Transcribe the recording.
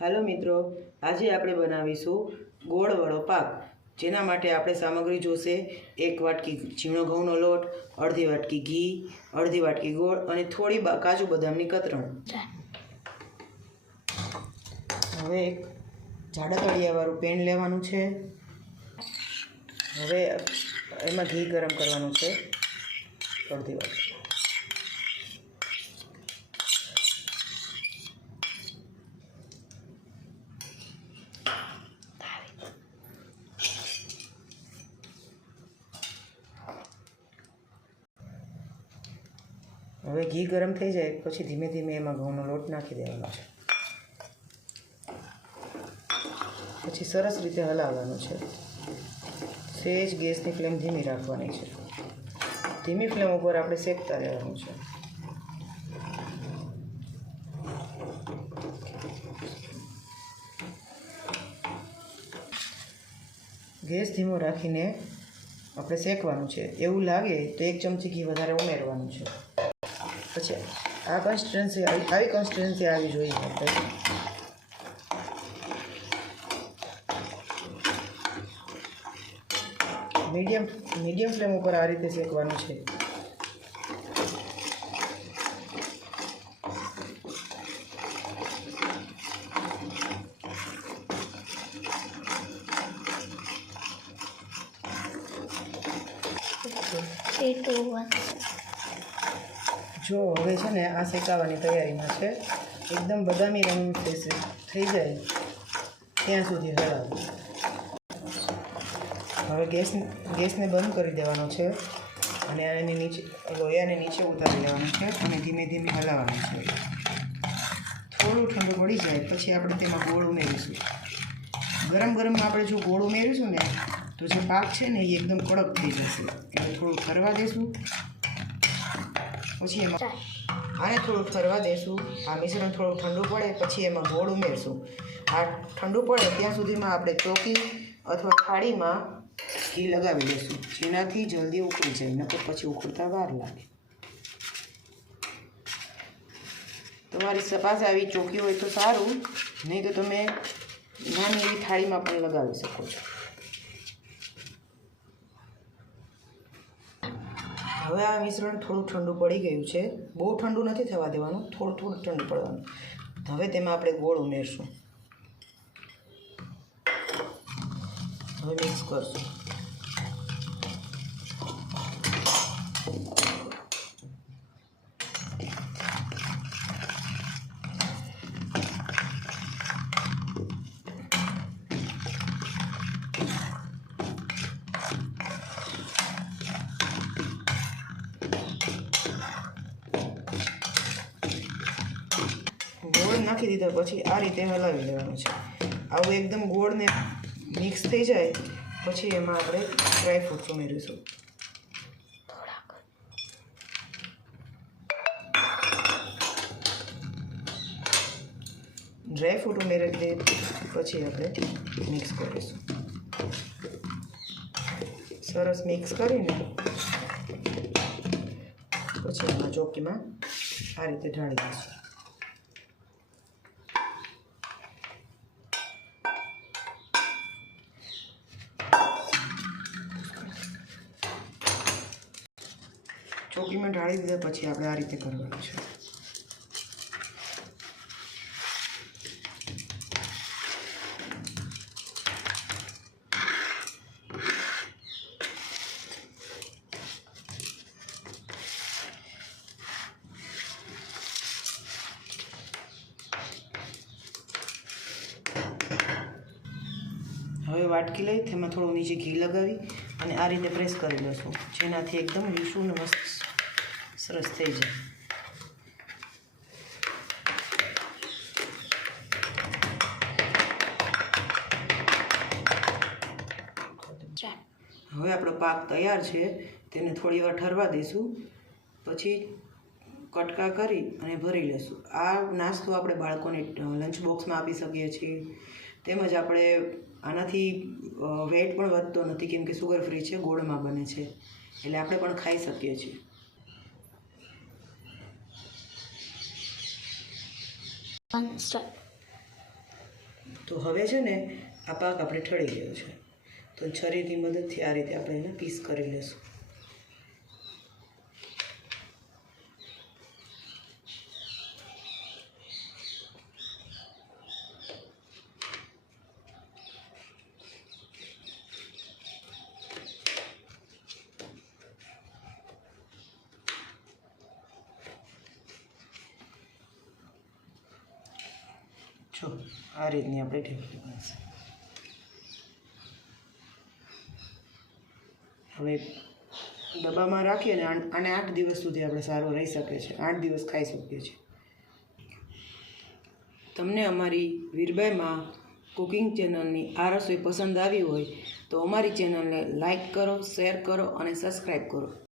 હાલો મિત્રો, આજે આપણે બનાવીશું ગોળવાળો પાક. જેના માટે આપણે સામગ્રી જોશે, એક વાટકી ઝીણો ઘઉંનો લોટ, અડધી વાટકી ઘી, અડધી વાટકી ગોળ અને થોડી કાજુ બદામની કતરણ. હવે એક જાડા તળિયાવાળું પેન લેવાનું છે. હવે એમાં ઘી ગરમ કરવાનું છે. અડધી વાટકી. હવે ઘી ગરમ થઈ જાય, પછી ધીમે ધીમે એમાં ઘઉંનો લોટ નાખી દેવાનો છે. પછી સરસ રીતે હલાવવાનું છે. સેજ ગેસની ફ્લેમ ધીમી રાખવાની છે. ધીમી ફ્લેમ ઉપર આપણે શેકતા રહેવાનું છે. ગેસ ધીમો રાખીને આપણે શેકવાનું છે. એવું લાગે તો એક ચમચી ઘી વધારે ઉમેરવાનું છે. પછી આ કોન્સ્ટિટ્યુન્સી આવી આવી કન્સ્ટન્સી આવી જોઈએ. મીડિયમ મીડિયમ ફ્લેમ ઉપર આ રીતે શેકવાનું છે. Two, one. જો હવે છે ને આ શેકાવાની તૈયારીમાં છે. એકદમ બદામી રંગ થઈ જાય. ત્યાં સુધી હલાવવું હવે ગેસ, ગેસને બંધ કરી દેવાનો છે અને આને નીચે, લોયાને નીચે ઉતારી લેવાનું છે અને ધીમે ધીમે હલાવવાનું છે. થોડું ઠંડુ પડી જાય, પછી આપણે તેમાં ગોળ ઉમેરીશું. ગરમ ગરમમાં આપણે જો ગોળ ઉમેરીશું ને, તો જે પાક છે ને એ એકદમ કડક થઈ જશે. એટલે થોડું ફરવા દેશું. પછી એમાં આને થોડું ફરવા દેશું આ મિશ્રણ થોડું ઠંડુ પડે પછી એમાં ગોળ ઉમેરશું. આ ઠંડુ પડે ત્યાં સુધીમાં આપણે ચોકી અથવા થાળીમાં ઘી લગાવી દઈશું. જેનાથી જલ્દી ઉકળી જાય નકર પછી ઉકળતા વાર લાગે. તમારી સપાસ આવી ચોકી હોય તો સારું નહીં તો તમે નાની એવી થાળીમાં પણ લગાવી શકો છો. હવે આ મિશ્રણ થોડું ઠંડુ પડી ગયું છે. બહુ ઠંડુ નથી થવા દેવાનું, થોડું થોડું ઠંડુ પડવાનું. હવે તેમાં આપણે ગોળ ઉમેરશું. હવે મિક્સ કરશું ગોળ નાખી દીધા, પછી આ રીતે હલાવી લેવાનું છે. આવું એકદમ ગોળને મિક્સ થઈ જાય, પછી એમાં આપણે ડ્રાય ફ્રૂટ્સ ઉમેરીશું. ડ્રાય ફ્રૂટ ઉમેરી દે પછી આપણે મિક્સ કરીશું. સરસ મિક્સ કરીને, પછી એમાં ચોકીમાં આ રીતે ઢાળી દઈશું. ચોકીમાં ઢાળી દીધા પછી આપણે આ રીતે કરવાનું છે. હવે વાટકી લઈ, તેમાં થોડું નીચે ઘી લગાવી અને આ રીતે પ્રેસ કરી લઈશું જેનાથી એકદમ લીસું ને મસ્ત સરસ થઈ જાય. હવે આપણો પાક તૈયાર છે, તેને થોડી વાર ઠરવા દઈશું. પછી કટકા કરી અને ભરી લઈશું આ નાસ્તો આપણે બાળકોને લંચ બોક્સમાં આપી શકીએ છીએ. તેમજ આપણે આનાથી વેટ પણ વધતો નથી, કેમ કે સુગર ફ્રી છે, ગોળમાં બને છે. એટલે આપણે પણ ખાઈ શકીએ છીએ. તો હવે છે ને આ પાક આપણે ઠળી ગયો છે તો છરીની મદદથી આ રીતે આપણે એને પીસ કરી લઈશું જો, આ રીતની આપણે ઢેફલી બનશે હવે ડબ્બામાં રાખીએ ને આન- આઠ દિવસ સુધી આપણે સારો રહી શકે છે. આઠ દિવસ ખાઈ શકીએ છીએ. તમને અમારી વીરબાઈમાં કુકિંગ ચેનલની આ રસોઈ પસંદ આવી હોય, તો અમારી ચેનલને લાઈક કરો, શેર કરો અને સબસ્ક્રાઈબ કરો.